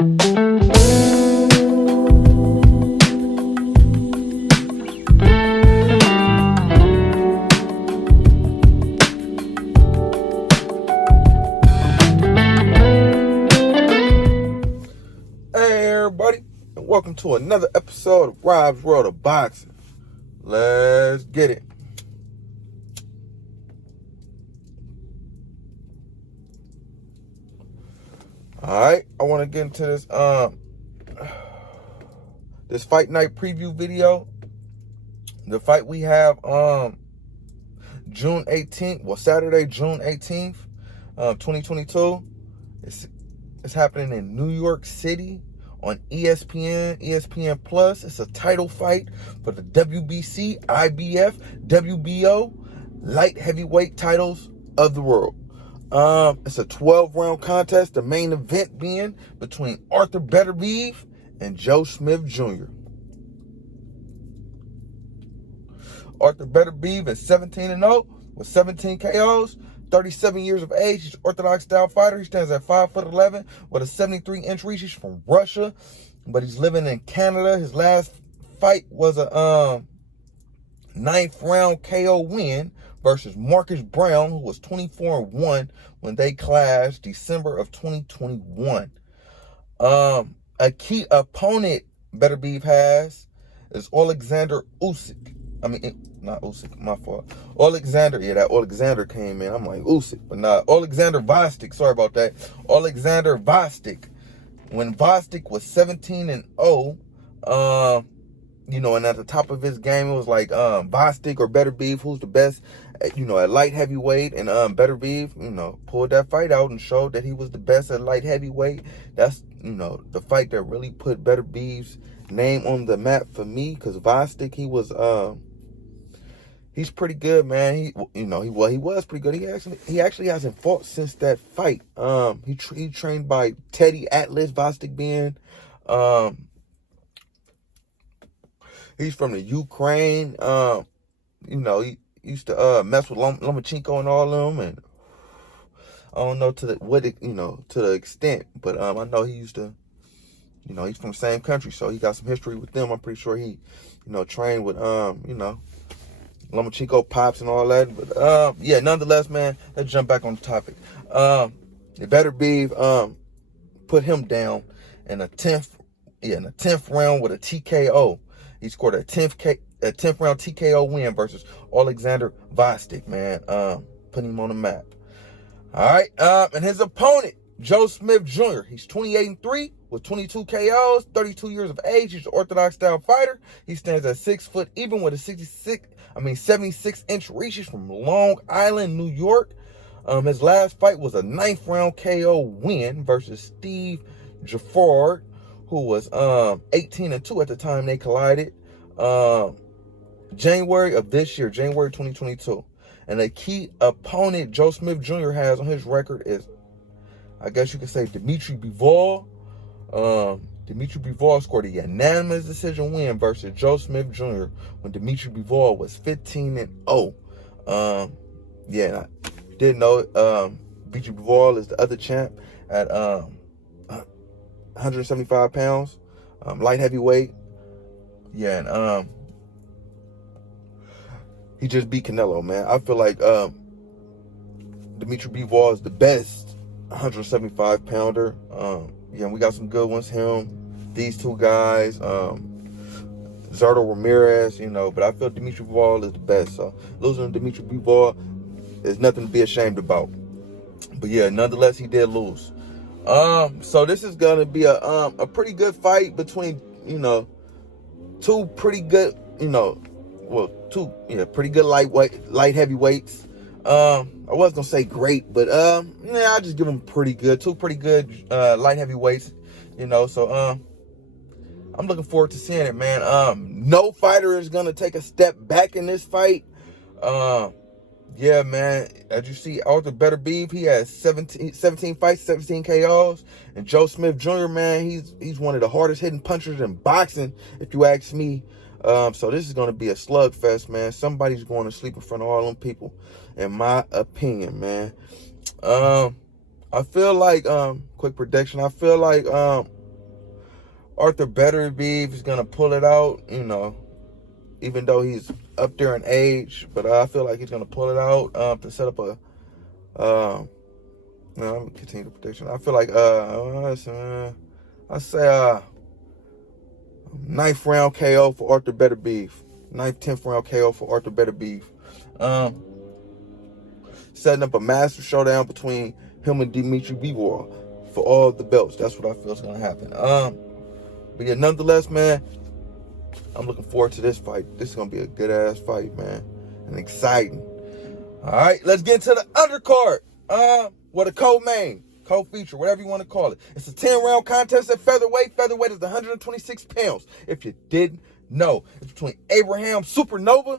Everybody, and welcome to another episode of Rob's World of Boxing. Let's get it. Alright, I want to get into this fight night preview video. The fight we have June 18th, well, Saturday, June 18th, 2022. It's happening in New York City on ESPN+. It's a title fight for the WBC, IBF, WBO light heavyweight titles of the world. It's a 12-round contest, the main event being between Artur Beterbiev and Joe Smith Jr. Artur Beterbiev is 17-0 with 17 KOs. 37 years of age. He's an Orthodox style fighter. He stands at 5'11" with a 73-inch reach. He's from Russia, but he's living in Canada. His last fight was a 9th round KO win versus Marcus Brown, who was 24-1 when they clashed December of 2021. A key opponent Beterbiev has is Alexander Usyk. Not Usyk, my fault. Alexander, that Alexander came in. I'm like, Usyk, but not. Alexander Vostok, sorry about that. Alexander Vostok. When Vostok was 17-0, and at the top of his game, it was like Vostok or Beterbiev, who's the best, at light heavyweight. And Beterbiev, pulled that fight out and showed that he was the best at light heavyweight. That's, the fight that really put Beterbiev's name on the map for me, because Vostok, he was, he's pretty good, man. He was pretty good. He actually hasn't fought since that fight. He trained by Teddy Atlas, Vostok being. He's from the Ukraine. He used to mess with Lomachenko and all of them, and I don't know to the extent, but I know he used to. He's from the same country, so he got some history with them. I'm pretty sure he, trained with Lomachenko pops and all that. But nonetheless, man, let's jump back on the topic. Beterbiev put him down in the 10th round with a TKO. He scored a 10th round TKO win versus Alexander Vostok, man. Putting him on the map. All right, and his opponent, Joe Smith Jr. He's 28-3 with 22 KOs, 32 years of age. He's an Orthodox style fighter. He stands at 6 foot even with a 76-inch reach. He's from Long Island, New York. His last fight was a 9th round KO win versus Steve Jafford, who was 18-2 at the time they collided. January of this year, January 2022. And a key opponent Joe Smith Jr. has on his record is, I guess you could say, Dimitri Bivol. Dimitri Bivol scored a unanimous decision win versus Joe Smith Jr. when Dimitri Bivol was 15-0. I didn't know Dimitri Bivol is the other champ at 175 pounds, light heavyweight. And he just beat Canelo, man. I feel like Dimitri Bivol is the best 175 pounder. We got some good ones. These two guys, Zardo Ramirez, but I feel Dimitri Bivol is the best. So losing to Dimitri Bivol is nothing to be ashamed about. But nonetheless, he did lose. So this is gonna be a pretty good fight between two pretty good pretty good light heavyweights. I was gonna say great, but I'll just give them pretty good. Two pretty good light heavyweights, so I'm looking forward to seeing it, man. No fighter is gonna take a step back in this fight. Man, as you see, Artur Beterbiev, he has 17 fights, 17 KOs. And Joe Smith Jr., man, he's one of the hardest hitting punchers in boxing, if you ask me. So this is going to be a slugfest, man. Somebody's going to sleep in front of all them people, in my opinion, man. I feel like, quick prediction, I feel like Artur Beterbiev is gonna pull it out, you know, even though he's up there in age, but I feel like he's gonna pull it out to set up a no, I'm gonna continue the prediction. I feel like I say ninth round KO for Artur Beterbiev. 10th round KO for Artur Beterbiev. Setting up a massive showdown between him and Dmitry Bivol for all the belts. That's what I feel is gonna happen. But yeah, nonetheless, man, I'm looking forward to this fight. This is gonna be a good ass fight, man, and exciting. All right, let's get into the undercard. What a co-main, co-feature, whatever you want to call it. It's a 10-round contest at featherweight. Featherweight is 126 pounds. If you didn't know, it's between Abraham Supernova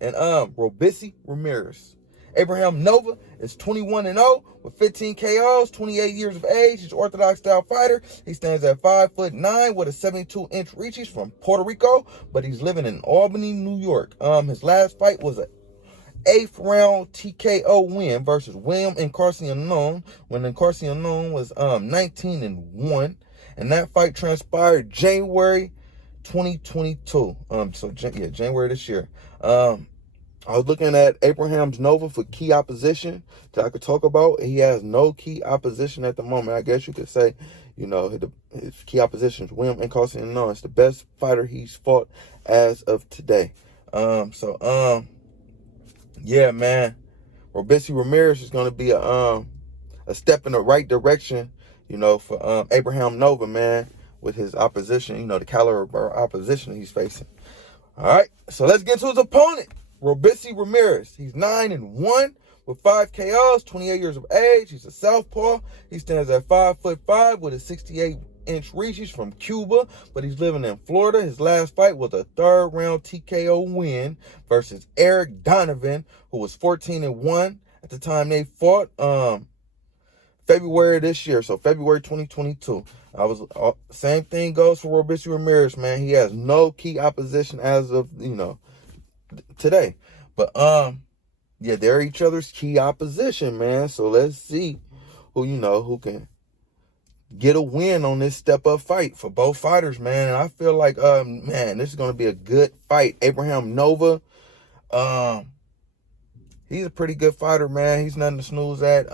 and Robeisy Ramirez. Abraham Nova is 21-0 with 15 KOs, 28 years of age. He's an Orthodox style fighter. He stands at 5'9" with a 72-inch reach. He's from Puerto Rico, but he's living in Albany, New York. His last fight was a 8th round TKO win versus William Encarnacion, when Encarnacion was 19-1, and that fight transpired January 2022. January this year. I was looking at Abraham's Nova for key opposition that I could talk about. He has no key opposition at the moment. I guess you could say, you know, his key opposition is William Encarnacion. It's the best fighter he's fought as of today. Yeah, man, Robeisy Ramirez is going to be a step in the right direction, you know, for Abraham Nova, man, with his opposition, you know, the caliber of opposition he's facing. All right, so let's get to his opponent, Robeisy Ramirez. He's 9-1 with 5 KOs, 28 years of age. He's a southpaw. He stands at 5'5" with a 68-inch reach. He's from Cuba, but he's living in Florida. His last fight was a 3rd round TKO win versus Eric Donovan, who was 14-1 at the time they fought. February this year, so February 2022. Same thing goes for Robeisy Ramirez, man. He has no key opposition as of, you know, today. But yeah, they're each other's key opposition, man. So let's see who can get a win on this step-up fight for both fighters, man. And I feel like, man, this is going to be a good fight. Abraham Nova, he's a pretty good fighter, man. He's nothing to snooze at.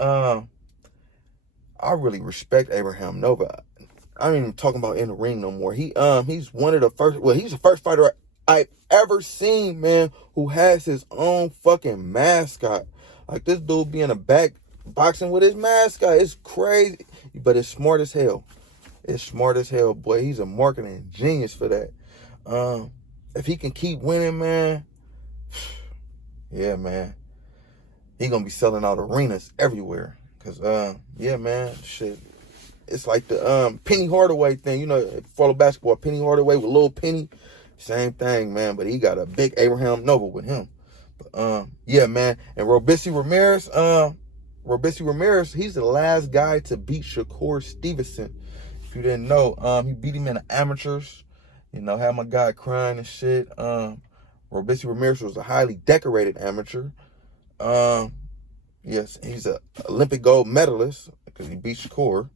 I really respect Abraham Nova. I ain't even talking about in the ring no more. He's one of the first, well, he's the first fighter I've ever seen, man, who has his own fucking mascot. Like, this dude be in the back boxing with his mascot. It's crazy, but it's smart as hell. It's smart as hell, boy. He's a marketing genius for that. If he can keep winning, man, yeah, man, he gonna be selling out arenas everywhere. Cause yeah, man, shit. It's like the Penny Hardaway thing, you know, follow basketball. Penny Hardaway with Lil Penny, same thing, man. But he got a big Abraham Nova with him. But yeah, man. And Robeisy Ramirez, he's the last guy to beat Shakur Stevenson. If you didn't know, he beat him in the amateurs. You know, had my guy crying and shit. Robeisy Ramirez was a highly decorated amateur. Yes, he's an Olympic gold medalist because he beat Shakur.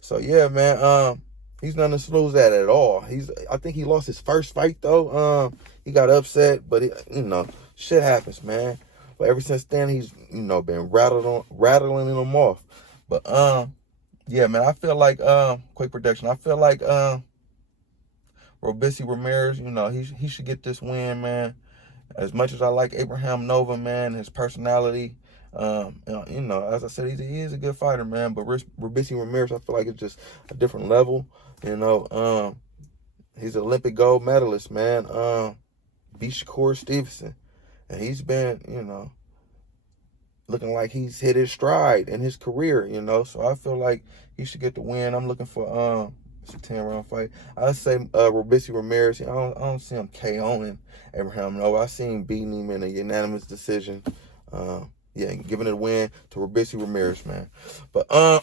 So yeah, man, he's nothing to snooze at all. I think he lost his first fight though. He got upset, but shit happens, man. But ever since then, he's been rattling them off. But yeah, man, I feel like quick prediction. I feel like Robeisy Ramirez, he should get this win, man. As much as I like Abraham Nova, man, his personality. As I said, he is a good fighter, man. But Robeisy Ramirez, I feel like it's just a different level. He's an Olympic gold medalist, man. Beat Shakur Stevenson, and he's been, looking like he's hit his stride in his career. So I feel like he should get the win. I'm looking for it's a 10-round fight. I say Robeisy Ramirez. I don't see him KOing Abraham Nova. I see him beating him in a unanimous decision. Yeah, giving it a win to Robeisy Ramirez, man. But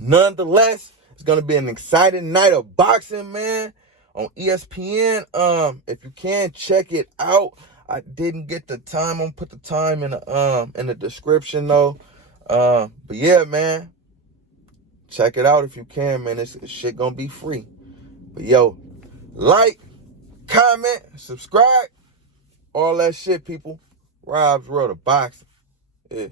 nonetheless, it's gonna be an exciting night of boxing, man, on ESPN. If you can, check it out. I didn't get the time. I'm gonna put the time in the description though. But yeah, man, check it out if you can, man. This shit gonna be free. But yo, like, comment, subscribe, all that shit, people. Rob's World of Boxing. Yeah.